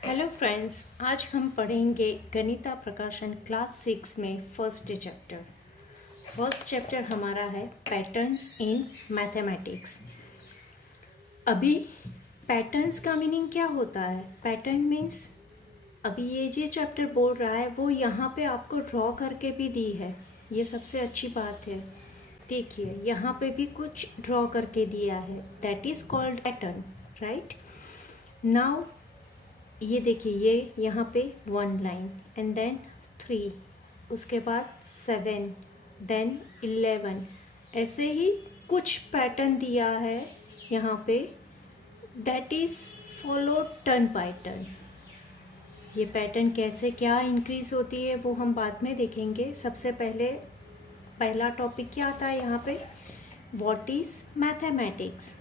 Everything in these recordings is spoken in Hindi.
हेलो फ्रेंड्स, आज हम पढ़ेंगे गणिता प्रकाशन क्लास 6 में फर्स्ट चैप्टर। फर्स्ट चैप्टर हमारा है पैटर्न्स इन मैथमेटिक्स। अभी पैटर्न्स का मीनिंग क्या होता है? पैटर्न मीन्स अभी ये जो चैप्टर बोल रहा है वो यहाँ पे आपको ड्रॉ करके भी दी है। ये सबसे अच्छी बात है। देखिए यहाँ पे भी कुछ ड्रॉ करके दिया है, that is called pattern, right. Now ये देखिए, ये यहाँ पे 1 लाइन एंड देन 3, उसके बाद 7, देन 11, ऐसे ही कुछ पैटर्न दिया है यहाँ पे, that is follow turn by turn. ये पैटर्न कैसे क्या इंक्रीज होती है वो हम बाद में देखेंगे। सबसे पहले पहला टॉपिक क्या आता है यहाँ पे, व्हाट इज़ मैथमेटिक्स।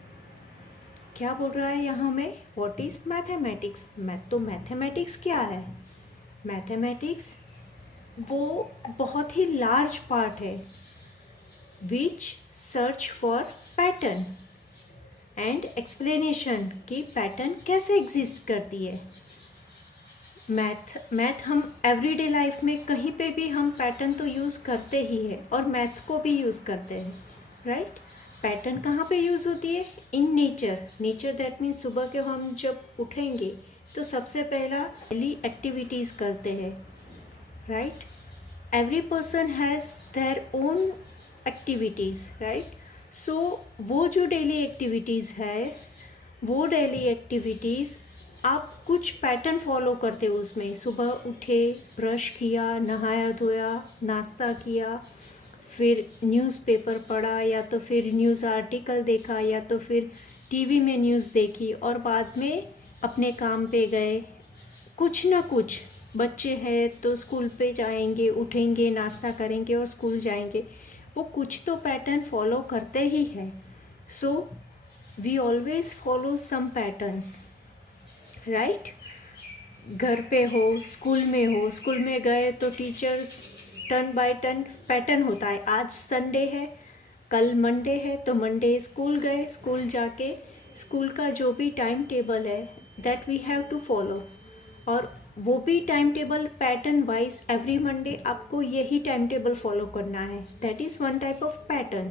क्या बोल रहा है यहाँ में, व्हाट इज़ मैथमेटिक्स। तो मैथमेटिक्स क्या है? मैथमेटिक्स वो बहुत ही लार्ज पार्ट है which search for pattern and explanation कि पैटर्न कैसे एग्जिस्ट करती है। मैथ हम एवरीडे लाइफ में कहीं पे भी हम पैटर्न तो यूज़ करते ही है और मैथ को भी यूज़ करते हैं, राइट। पैटर्न कहाँ पे यूज़ होती है? इन नेचर दैट मीन्स सुबह के हम जब उठेंगे तो सबसे पहला डेली एक्टिविटीज़ करते हैं, right. Every person has their own activities, right. So वो जो डेली एक्टिविटीज़ है, वो डेली एक्टिविटीज़ आप कुछ पैटर्न फॉलो करते हो उसमें। सुबह उठे, ब्रश किया, नहाया धोया, नाश्ता किया, फिर न्यूज़पेपर पढ़ा या तो फिर न्यूज़ आर्टिकल देखा या तो फिर टीवी में न्यूज़ देखी और बाद में अपने काम पे गए। कुछ ना कुछ, बच्चे हैं तो स्कूल पे जाएंगे, उठेंगे, नाश्ता करेंगे और स्कूल जाएंगे। वो कुछ तो पैटर्न फॉलो करते ही हैं। So we always follow some patterns, right. घर पे हो, स्कूल में गए तो teachers turn by turn pattern होता है। आज संडे है, कल मंडे है, तो मंडे स्कूल गए, स्कूल जाके स्कूल का जो भी टाइम टेबल है that we have to follow. और वो भी time table pattern wise every Monday आपको यही टाइम टेबल फॉलो करना है, that is one type of pattern.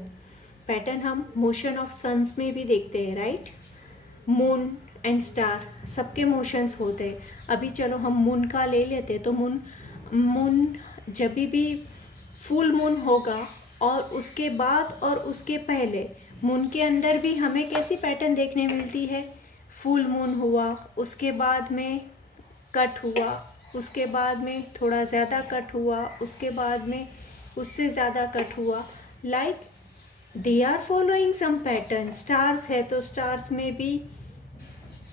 Pattern हम मोशन ऑफ सन्स में भी देखते हैं, राइट। मून एंड स्टार सबके मोशंस होते हैं। अभी चलो हम मून का ले लेते, तो मून जब भी फुल मून होगा और उसके बाद और उसके पहले मून के अंदर भी हमें कैसी पैटर्न देखने मिलती है। फुल मून हुआ, उसके बाद में कट हुआ, उसके बाद में थोड़ा ज़्यादा कट हुआ, उसके बाद में उससे ज़्यादा कट हुआ, like they are following some pattern. Stars है तो स्टार्स में भी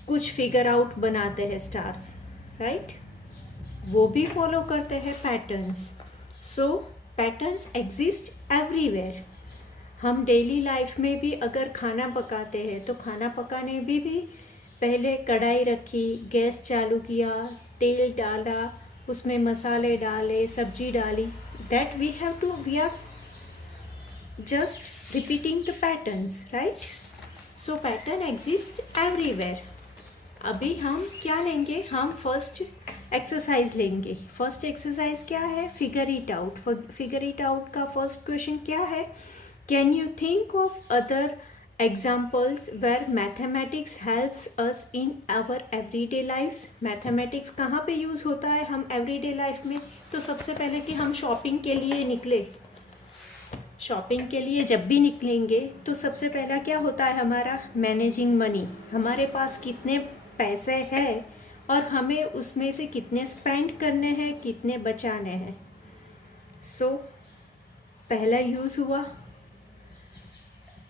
कुछ फिगर आउट बनाते हैं स्टार्स, राइट। वो भी फॉलो करते हैं पैटर्न्स। सो पैटर्न्स एग्जिस्ट एवरीवेयर। हम डेली लाइफ में भी अगर खाना पकाते हैं तो खाना पकाने भी पहले कढ़ाई रखी, गैस चालू किया, तेल डाला, उसमें मसाले डाले, सब्जी डाली, that we are just repeating the patterns, right? So pattern exists everywhere. अभी हम क्या लेंगे, हम फर्स्ट एक्सरसाइज लेंगे। फर्स्ट एक्सरसाइज क्या है? Figure it out. Figure it out का फर्स्ट क्वेश्चन क्या है? Can you think of other examples where mathematics helps us in our everyday lifes. Mathematics कहाँ पे यूज़ होता है हम एवरीडे लाइफ में? तो सबसे पहले कि हम शॉपिंग के लिए निकले, शॉपिंग के लिए जब भी निकलेंगे तो सबसे पहला क्या होता है हमारा? Managing money. हमारे पास कितने पैसे हैं और हमें उसमें से कितने स्पेंड करने हैं, कितने बचाने हैं। सो पहला यूज़ हुआ,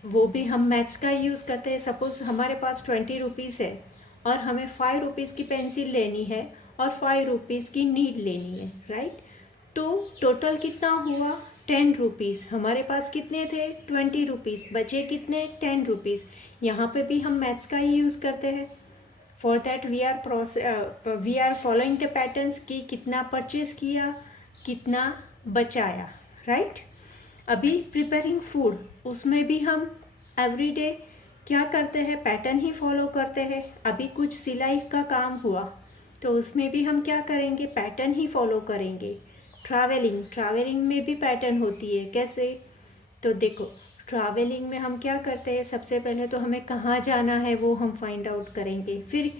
वो भी हम मैथ्स का यूज़ करते हैं। सपोज़ हमारे पास 20 रुपीज़ है और हमें 5 रुपीज़ की पेंसिल लेनी है और 5 रुपीज़ की नीड लेनी है, राइट। तो टोटल कितना हुआ? 10 रुपीज़। हमारे पास कितने थे? 20 रुपीज़। बचे कितने? 10 रुपीज़। यहाँ पे भी हम मैथ्स का ही यूज़ करते हैं। For that we are following the patterns कि कितना परचेज किया, कितना बचाया, राइट। अभी प्रिपेयरिंग फूड, उसमें भी हम एवरीडे क्या करते हैं, पैटर्न ही फॉलो करते हैं। अभी कुछ सिलाई का काम हुआ तो उसमें भी हम क्या करेंगे, पैटर्न ही फॉलो करेंगे। ट्रैवलिंग में भी पैटर्न होती है। कैसे, तो देखो, ट्रैवलिंग में हम क्या करते हैं, सबसे पहले तो हमें कहाँ जाना है वो हम फाइंड आउट करेंगे, फिर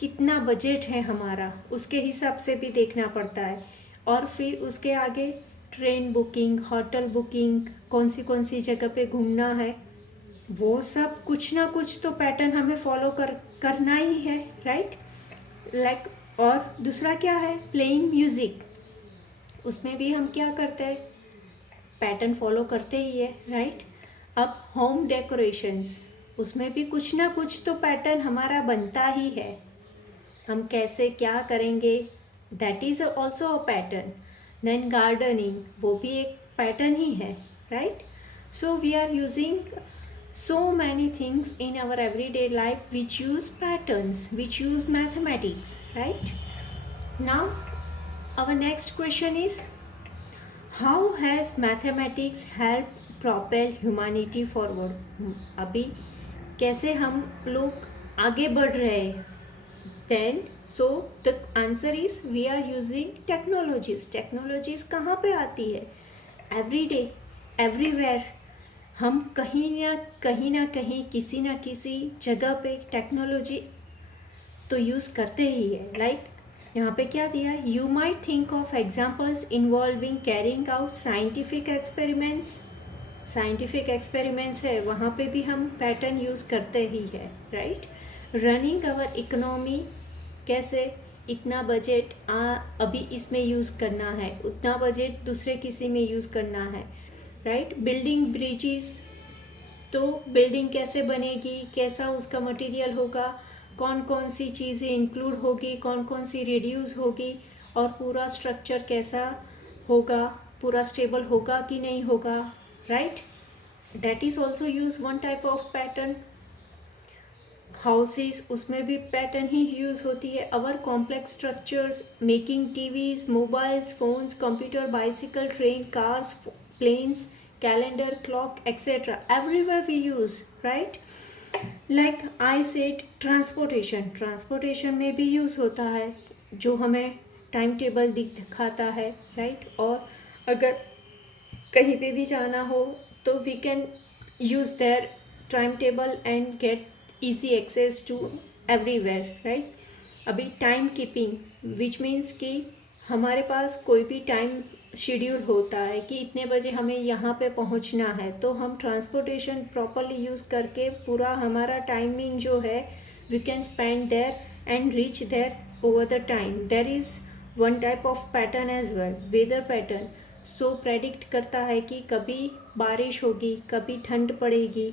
कितना बजट है हमारा उसके हिसाब से भी देखना पड़ता है, और फिर उसके आगे ट्रेन बुकिंग, होटल बुकिंग, कौन सी जगह पे घूमना है, वो सब कुछ ना कुछ तो पैटर्न हमें फॉलो करना ही है, राइट। लाइक और दूसरा क्या है, प्लेइंग म्यूज़िक, उसमें भी हम क्या करते हैं, पैटर्न फॉलो करते ही है, राइट। अब होम डेकोरेशंस, उसमें भी कुछ ना कुछ तो पैटर्न हमारा बनता ही है। हम कैसे क्या करेंगे, that is also a pattern. Then gardening, वो भी एक पैटर्न ही है, right. So we are using so many things in our everyday life which use patterns, which use mathematics, right? Now our next question is, how has mathematics helped propel humanity forward? अभी कैसे हम लोग आगे बढ़ रहे हैं। Then so the answer is we are using technologies कहाँ पे आती है, every day, everywhere। हम कहीं ना कहीं किसी ना किसी जगह पे टेक्नोलॉजी तो यूज़ करते ही है। लाइक यहाँ पे क्या दिया, you might think of examples involving carrying out scientific experiments है, वहाँ पे भी हम पैटर्न यूज़ करते ही है, राइट। रनिंग आवर इकोनॉमी, कैसे, इतना बजट अभी इसमें यूज़ करना है, उतना बजट दूसरे किसी में यूज़ करना है, राइट। बिल्डिंग ब्रिजेस, तो बिल्डिंग कैसे बनेगी, कैसा उसका मटेरियल होगा, कौन सी चीज़ें इंक्लूड होगी, कौन सी रिड्यूस होगी, और पूरा स्ट्रक्चर कैसा होगा, पूरा स्टेबल होगा कि नहीं होगा, right. That is also use one type of pattern. Houses, उसमें भी पैटर्न ही यूज़ होती है। Our complex structures, making TVs, mobiles, phones, computer, bicycle, train, cars, planes, calendar, clock, etcetera, everywhere we use, right. Like I said transportation में भी यूज़ होता है, जो हमें टाइम टेबल दिखाता है, राइट। और अगर कहीं पे भी जाना हो तो we can use their time table and get easy access to everywhere, right। अभी टाइम कीपिंग विच मीन्स कि हमारे पास कोई भी टाइम शेड्यूल होता है कि इतने बजे हमें यहाँ पे पहुँचना है, तो हम ट्रांसपोर्टेशन प्रॉपरली यूज़ करके पूरा हमारा टाइमिंग जो है we can spend there and reach there over the time. There is one type of pattern as well, weather pattern. So predict करता है कि कभी बारिश होगी, कभी ठंड पड़ेगी,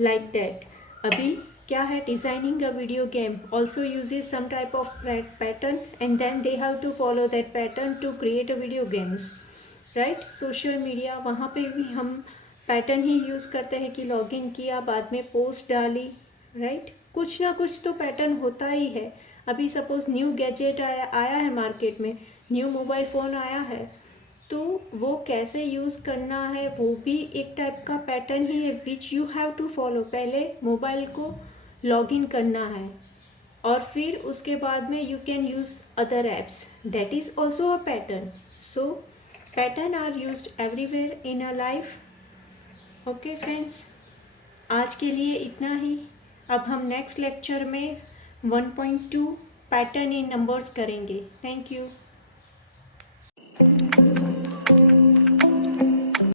लाइक दैट। अभी क्या है, designing a video game also uses some type of pattern and then they have to follow that pattern to create a video games, right. Social media, वहाँ पे भी हम पैटर्न ही यूज़ करते हैं कि लॉगिन किया, बाद में पोस्ट डाली, राइट। कुछ ना कुछ तो पैटर्न होता ही है। अभी सपोज न्यू गैजेट आया है मार्केट में, न्यू मोबाइल फ़ोन आया है, तो वो कैसे यूज़ करना है वो भी एक टाइप का पैटर्न ही है which you have to follow. पहले मोबाइल को लॉगिन करना है और फिर उसके बाद में you can use other apps, that is also a pattern. So pattern are used everywhere in a life. Okay friends, आज के लिए इतना ही। अब हम नेक्स्ट लेक्चर में 1.2 पैटर्न इन नंबर्स करेंगे। Thank you.